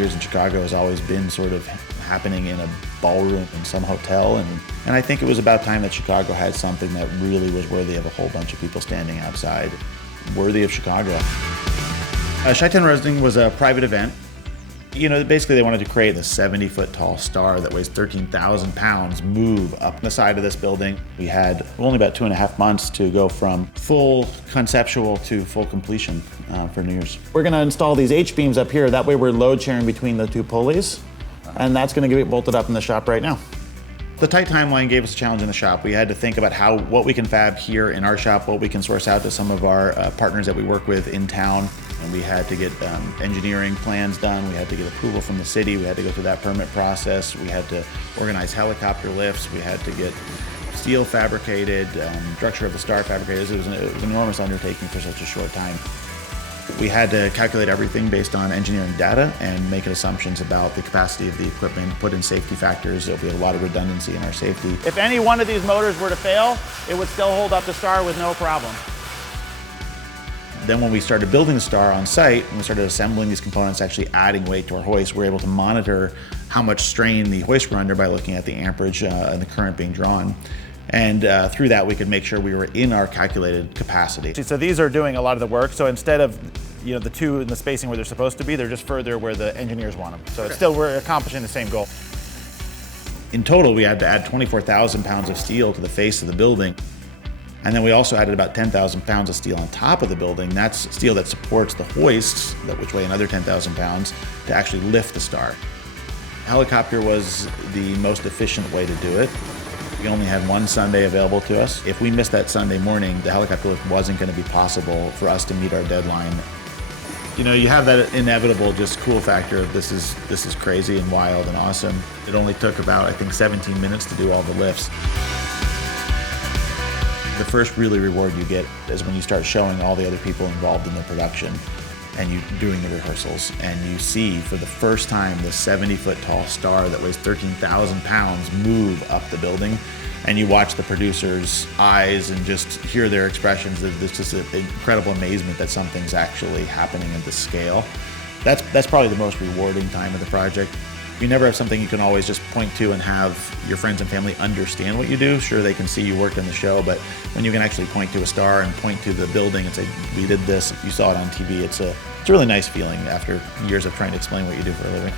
years in Chicago has always been sort of happening in a ballroom in some hotel, and I think it was about time that Chicago had something that really was worthy of a whole bunch of people standing outside, worthy of Chicago. Chi-Town Roasting was a private event. You know, basically they wanted to create the 70-foot tall star that weighs 13,000 pounds move up the side of this building. We had only about 2.5 months to go from full conceptual to full completion for New Year's. We're gonna install these H-beams up here. That way we're load sharing between the two pulleys, and that's gonna get bolted up in the shop right now. The tight timeline gave us a challenge in the shop. We had to think about what we can fab here in our shop, what we can source out to some of our partners that we work with in town. And we had to get engineering plans done. We had to get approval from the city. We had to go through that permit process. We had to organize helicopter lifts. We had to get steel fabricated, structure of the star fabricated. It was an enormous undertaking for such a short time. We had to calculate everything based on engineering data and make assumptions about the capacity of the equipment, put in safety factors. We had a lot of redundancy in our safety. If any one of these motors were to fail, it would still hold up the star with no problem. Then when we started building the star on site, and we started assembling these components, actually adding weight to our hoist, we were able to monitor how much strain the hoist were under by looking at the amperage and the current being drawn. And through that, we could make sure we were in our calculated capacity. So these are doing a lot of the work. So instead of the two in the spacing where they're supposed to be, they're just further where the engineers want them. So it's still, we're accomplishing the same goal. In total, we had to add 24,000 pounds of steel to the face of the building. And then we also added about 10,000 pounds of steel on top of the building. That's steel that supports the hoists, which weigh another 10,000 pounds, to actually lift the star. Helicopter was the most efficient way to do it. We only had one Sunday available to us. If we missed that Sunday morning, the helicopter lift wasn't going to be possible for us to meet our deadline. You know, you have that inevitable just cool factor of this is crazy and wild and awesome. It only took about, I think, 17 minutes to do all the lifts. The first really reward you get is when you start showing all the other people involved in the production and you doing the rehearsals, and you see for the first time this 70-foot tall star that weighs 13,000 pounds move up the building, and you watch the producers' eyes and just hear their expressions. There's just an incredible amazement that something's actually happening at this scale. That's probably the most rewarding time of the project. You never have something you can always just point to and have your friends and family understand what you do. Sure, they can see you worked on the show, but when you can actually point to a star and point to the building and say, we did this, if you saw it on TV, it's a really nice feeling after years of trying to explain what you do for a living.